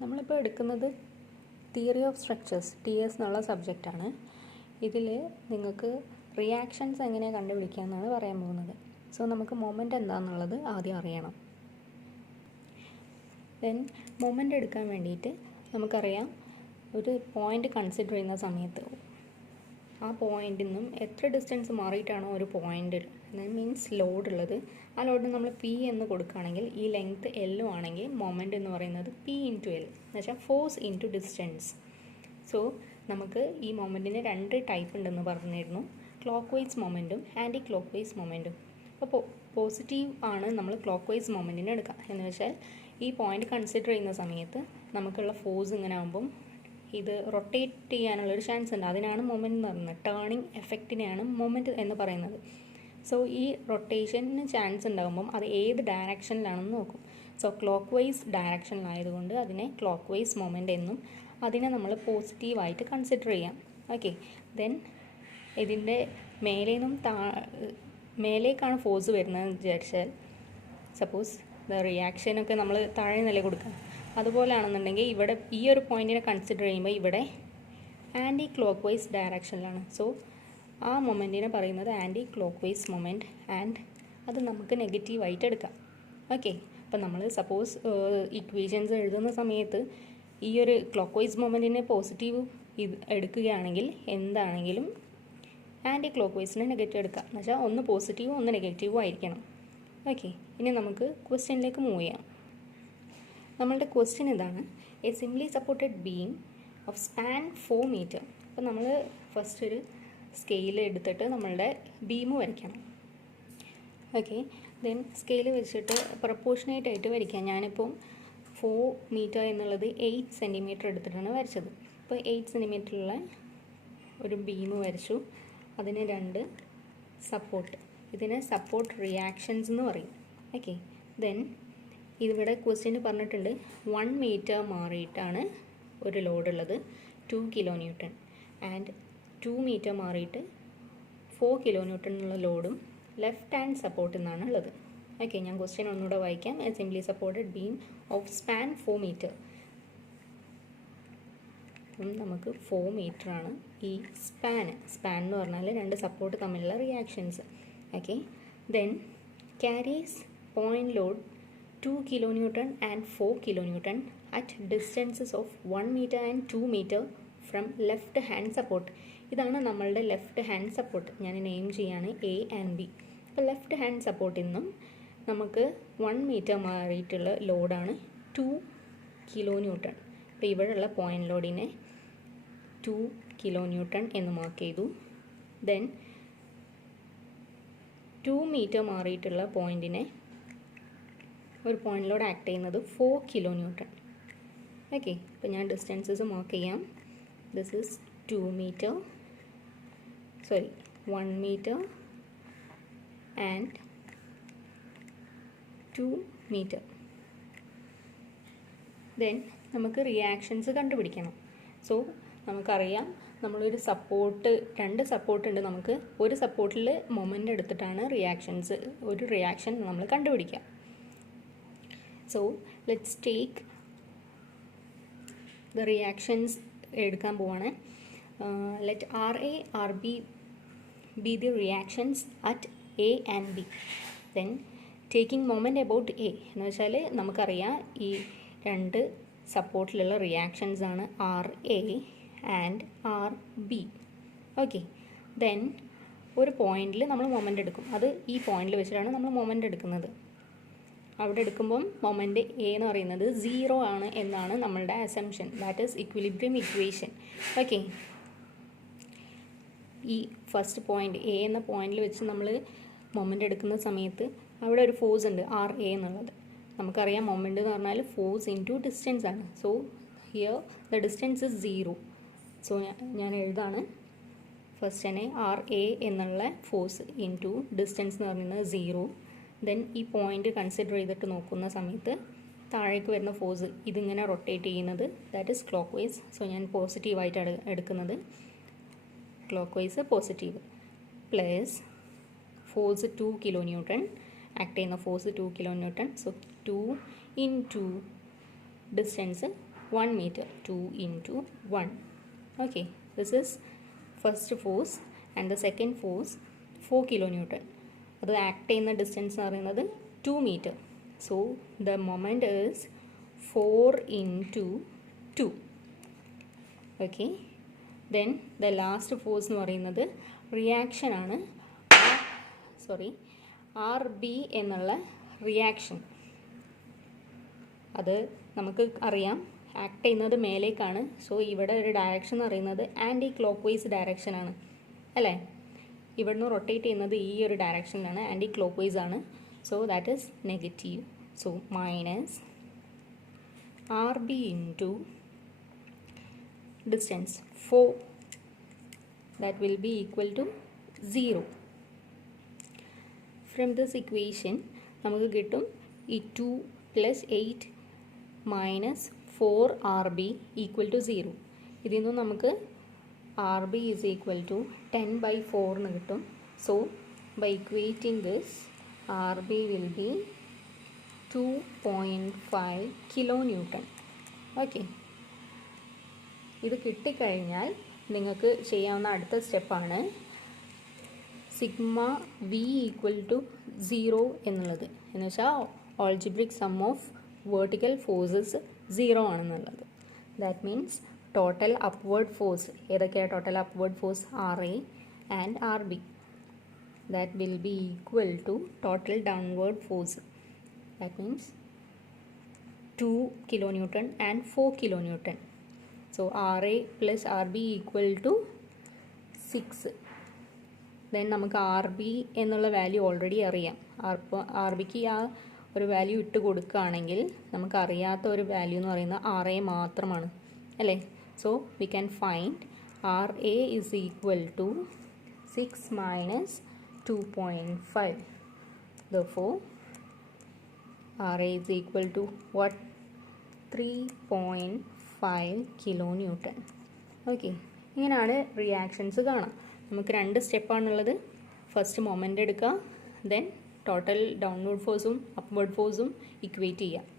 നമ്മളിപ്പോൾ എടുക്കുന്നത് theory of structures TS എന്നുള്ള സബ്ജക്റ്റാണ്. ഇതിൽ നിങ്ങൾക്ക് റിയാക്ഷൻസ് എങ്ങനെ കണ്ടുപിടിക്കുക എന്നാണ് പറയാൻ പോകുന്നത്. സോ നമുക്ക് മൊമെൻ്റ് എന്താണെന്നുള്ളത് ആദ്യം അറിയണം. ദെൻ മൊമെൻ്റ് എടുക്കാൻ വേണ്ടിയിട്ട് നമുക്കറിയാം, ഒരു പോയിൻ്റ് കൺസിഡർ ചെയ്യുന്ന സമയത്ത് ആ പോയിന്റിൽ നിന്നും എത്ര ഡിസ്റ്റൻസ് മാറിയിട്ടാണോ ഒരു പോയിൻ്റ് മീൻസ് ലോഡ് ഉള്ളത്, ആ ലോഡിന് നമ്മൾ P എന്ന് കൊടുക്കുകയാണെങ്കിൽ ഈ ലെങ്ത് L ആണെങ്കിൽ മൊമെൻ്റ് എന്ന് പറയുന്നത് P ഇൻറ്റു L എന്ന് വെച്ചാൽ ഫോഴ്സ് ഇൻറ്റു ഡിസ്റ്റൻസ്. സോ നമുക്ക് ഈ മൊമെൻറ്റിന് രണ്ട് ടൈപ്പ് ഉണ്ടെന്ന് പറഞ്ഞിരുന്നു, ക്ലോക്ക് വൈസ് മൊമെൻറ്റും ആൻറ്റി ക്ലോക്ക് വൈസ് മൊമെൻറ്റും. അപ്പോൾ പോസിറ്റീവ് ആണ് നമ്മൾ ക്ലോക്ക് വൈസ് മൊമെൻറ്റിന് എടുക്കുക. എന്ന് വെച്ചാൽ ഈ പോയിൻ്റ് കൺസിഡർ ചെയ്യുന്ന സമയത്ത് നമുക്കുള്ള ഫോഴ്സ് ഇങ്ങനെ ആകുമ്പം ഇത് റൊട്ടേറ്റ് ചെയ്യാനുള്ളൊരു ചാൻസ് ഉണ്ട്. അതിനാണ് മൊമെൻ്റ് എന്ന് പറയുന്നത്. ടേണിങ് എഫക്റ്റിനെയാണ് മൊമെൻ്റ് എന്ന് പറയുന്നത്. സോ ഈ റൊട്ടേഷന് ചാൻസ് ഉണ്ടാകുമ്പം അത് ഏത് ഡയറക്ഷനിലാണെന്ന് നോക്കും. സോ ക്ലോക്ക് വൈസ് ഡയറക്ഷനിലായതുകൊണ്ട് അതിനെ ക്ലോക്ക് വൈസ് മൊമെൻ്റ് എന്നും അതിനെ നമ്മൾ പോസിറ്റീവായിട്ട് കൺസിഡർ ചെയ്യാം. ഓക്കെ, ദെൻ ഇതിൻ്റെ മേലേക്കാണ് ഫോഴ്സ് വരുന്നതെന്ന് വിചാരിച്ചാൽ, സപ്പോസ് റിയാക്ഷനൊക്കെ നമ്മൾ താഴെ നില കൊടുക്കുക, അതുപോലെയാണെന്നുണ്ടെങ്കിൽ ഇവിടെ ഈ ഒരു പോയിന്റിനെ കൺസിഡർ ചെയ്യുമ്പോൾ ഇവിടെ ആൻറ്റി ക്ലോക്ക് വൈസ് ഡയറക്ഷനിലാണ്. സോ ആ മൊമെൻറ്റിനെ പറയുന്നത് anti clock vice moment, and അത് നമുക്ക് നെഗറ്റീവായിട്ട് എടുക്കാം. ഓക്കെ, അപ്പം നമ്മൾ സപ്പോസ് ഇക്വേഷൻസ് എഴുതുന്ന സമയത്ത് ഈ ഒരു ക്ലോക്ക് വൈസ് മൊമെൻറ്റിനെ പോസിറ്റീവ് എടുക്കുകയാണെങ്കിൽ എന്താണെങ്കിലും ആൻറ്റി ക്ലോക്ക് വൈസിന് നെഗറ്റീവ് എടുക്കാം. എന്ന് വെച്ചാൽ ഒന്ന് പോസിറ്റീവും ഒന്ന് നെഗറ്റീവും ആയിരിക്കണം. ഓക്കെ, ഇനി നമുക്ക് ക്വസ്റ്റ്യനിലേക്ക് മൂവ് ചെയ്യാം. നമ്മളുടെ ക്വസ്റ്റ്യൻ ഇതാണ്: a simply supported beam of span 4 metre. അപ്പോൾ നമ്മൾ ഫസ്റ്റ് ഒരു സ്കെയിൽ എടുത്തിട്ട് നമ്മളുടെ ബീം വരയ്ക്കണം. ഓക്കെ, ദെൻ സ്കെയിൽ വെച്ചിട്ട് പ്രപ്പോർഷനേറ്റ് ആയിട്ട് വരയ്ക്കാം. ഞാനിപ്പം 4 മീറ്റർ എന്നുള്ളത് 8 സെൻറ്റിമീറ്റർ എടുത്തിട്ടാണ് വരച്ചത്. ഇപ്പോൾ 8 സെൻറ്റിമീറ്ററുള്ള ഒരു ബീം വരച്ചു. അതിന് 2 സപ്പോർട്ട്, ഇതിനെ സപ്പോർട്ട് റിയാക്ഷൻസ് എന്ന് പറയും. ഓക്കെ, ദെൻ ഇവിടെ ക്വസ്റ്റ്യന് പറഞ്ഞിട്ടുണ്ട് 1 മീറ്റർ മാറിയിട്ടാണ് ഒരു ലോഡുള്ളത് 2 കിലോ ന്യൂട്ടൺ, ആൻഡ് 2 മീറ്റർ മാറിയിട്ട് 4 കിലോ ന്യൂട്ടൺ എന്നുള്ള ലോഡും ലെഫ്റ്റ് ഹാൻഡ് സപ്പോർട്ട് എന്നാണ് ഉള്ളത്. ഓക്കെ, ഞാൻ ക്വസ്റ്റ്യൻ ഒന്നുകൂടെ വായിക്കാം. A simply supported beam of span 4 metre. നമുക്ക് 4 മീറ്ററാണ് ഈ സ്പാൻ എന്ന് പറഞ്ഞാൽ 2 സപ്പോർട്ട് തമ്മിലുള്ള reactions. Okay, then carries point load 2 kilo newton and 4 kilo newton at distances of 1 metre and 2 metre from left hand support. ഇതാണ് നമ്മളുടെ ലെഫ്റ്റ് ഹാൻഡ് സപ്പോർട്ട്. ഞാൻ name ചെയ്യാണ് A ആൻഡ് B. അപ്പോൾ ലെഫ്റ്റ് ഹാൻഡ് സപ്പോർട്ടിൽ നിന്നും നമുക്ക് 1 metre മാറിയിട്ടുള്ള ലോഡാണ് 2 കിലോ ന്യൂട്ടൺ. അപ്പോൾ ഇവിടെയുള്ള പോയിന്റ് ലോഡിനെ 2 കിലോ ന്യൂട്ടൺ എന്ന് മാർക്ക് ചെയ്തു. ദെൻ 2 മീറ്റർ മാറിയിട്ടുള്ള പോയിൻറ്റിനെ ഒരു പോയിന്റിലൂടെ ആക്ട് ചെയ്യുന്നത് 4 കിലോ ന്യൂട്ടൺ. ഓക്കെ, അപ്പോൾ ഞാൻ ഡിസ്റ്റൻസസ് മാർക്ക് ചെയ്യാം. This is 2 metre, 1 metre and 2 metre. Then നമുക്ക് റിയാക്ഷൻസ് കണ്ടുപിടിക്കണം. സോ നമുക്കറിയാം, നമ്മളൊരു സപ്പോർട്ട് 2 സപ്പോർട്ട് ഉണ്ട്. നമുക്ക് ഒരു സപ്പോർട്ടിൽ മൊമെൻ്റ് എടുത്തിട്ടാണ് ഒരു റിയാക്ഷൻ നമ്മൾ കണ്ടുപിടിക്കുക. So let's take the reactions എടുക്കാൻ പോവാണ്. Let RA RB be the reactions at A and B. Then taking moment about A എന്ന് വെച്ചാൽ നമുക്കറിയാം ഈ 2 സപ്പോർട്ടിലുള്ള റിയാക്ഷൻസ് ആണ് RA and RB. Okay, then ഒരു പോയിന്റിൽ നമ്മൾ മൊമെൻ്റ് എടുക്കും. അത് ഈ പോയിന്റിൽ വെച്ചിട്ടാണ് നമ്മൾ മൊമെൻ്റ് എടുക്കുന്നത്. അവിടെ എടുക്കുമ്പം മൊമെൻ്റ് A എന്ന് പറയുന്നത് 0 ആണ് എന്നാണ് നമ്മളുടെ assumption. That is equilibrium equation. Okay, ഈ ഫസ്റ്റ് പോയിന്റ് A എന്ന പോയിന്റിൽ വെച്ച് നമ്മൾ മൊമെൻ്റ് എടുക്കുന്ന സമയത്ത് അവിടെ ഒരു ഫോഴ്സ് ഉണ്ട് RA എന്നുള്ളത്. നമുക്കറിയാം മൊമെൻ്റ് എന്ന് പറഞ്ഞാൽ ഫോഴ്സ് ഇൻറ്റു ഡിസ്റ്റൻസ് ആണ്. So here the distance is 0. So ഞാൻ എഴുതാണ് ഫസ്റ്റ് തന്നെ RA എന്നുള്ള ഫോഴ്സ് ഇൻറ്റു ഡിസ്റ്റൻസ് എന്ന് പറയുന്നത് 0. ദെൻ ഈ പോയിന്റ് കൺസിഡർ ചെയ്തിട്ട് നോക്കുന്ന സമയത്ത് താഴേക്ക് വരുന്ന ഫോഴ്സ് ഇതിങ്ങനെ റൊട്ടേറ്റ് ചെയ്യുന്നത് that is clock wise. So ഞാൻ പോസിറ്റീവായിട്ട് എടുക്കുന്നത്, clock wise positive, plus force 2 kilo newton, act ചെയ്യുന്ന force 2 kilo newton. So 2 into distance 1 meter, 2 into 1. Okay, this is first force and the second force 4 kilonewton. അത് act ചെയ്യുന്ന distance എന്ന് പറയുന്നത് 2 meter. So the moment is 4 into 2. Okay, then the last force എന്ന് പറയുന്നത് reaction ആണ്. RB എന്നുള്ള reaction, അത് നമുക്ക് അറിയാം ആക്ട് ചെയ്യുന്നത് മേലേക്കാണ്. സോ ഇവിടെ ഒരു ഡയറക്ഷൻ എന്ന് പറയുന്നത് ആൻറ്റി ക്ലോക്ക് വൈസ് ഡയറക്ഷനാണ് അല്ലേ. ഇവിടുന്ന് റൊട്ടേറ്റ് ചെയ്യുന്നത് ഈ ഒരു ഡയറക്ഷനിലാണ്, ആൻറ്റി ക്ലോക്ക് വൈസ് ആണ്. So that is negative. So minus RB into distance 4, that will be equal to 0. From this equation നമുക്ക് കിട്ടും ഈ 2 plus 8 minus 4 RB equal to 0. ഇതിൽ നിന്ന് നമുക്ക് RB is equal to 10/4 എന്ന് കിട്ടും. So by equating this, RB will be 2.5 kilonewton. Okay, ഇത് കിട്ടിക്കഴിഞ്ഞാൽ നിങ്ങൾക്ക് ചെയ്യാവുന്ന അടുത്ത സ്റ്റെപ്പാണ് സിഗ്മ വി ഈക്വൽ ടു 0 എന്നുള്ളത്. എന്ന് വെച്ചാൽ algebraic sum of vertical forces 0 ആണെന്നുള്ളത്. That means total upward force ഏതൊക്കെയാണ്? Total upward force RA and RB. That will be equal to total downward force. That means 2 kilonewton and 4 kilonewton. So RA plus RB equal to 6. Then നമുക്ക് RB എന്നുള്ള value already അറിയാം. RBക്ക് ആ ഒരു value ഇട്ട് കൊടുക്കുകയാണെങ്കിൽ നമുക്ക് അറിയാത്ത ഒരു വാല്യൂ എന്ന് പറയുന്നത് RA മാത്രമാണ് അല്ലേ. So we can find RA is equal to 6 minus 2.5. Therefore RA is equal to what? 3.5 kilonewton. Okay, ഇങ്ങനെയാണ് റിയാക്ഷൻസ് കാണാം. നമുക്ക് 2 സ്റ്റെപ്പാണുള്ളത്. ഫസ്റ്റ് മൊമെൻ്റ് എടുക്കുക, ദെൻ ടോട്ടൽ ഡൗൺവേർഡ് ഫോഴ്സും അപ്വേർഡ് ഫോഴ്സും ഇക്വേറ്റ് ചെയ്യുക.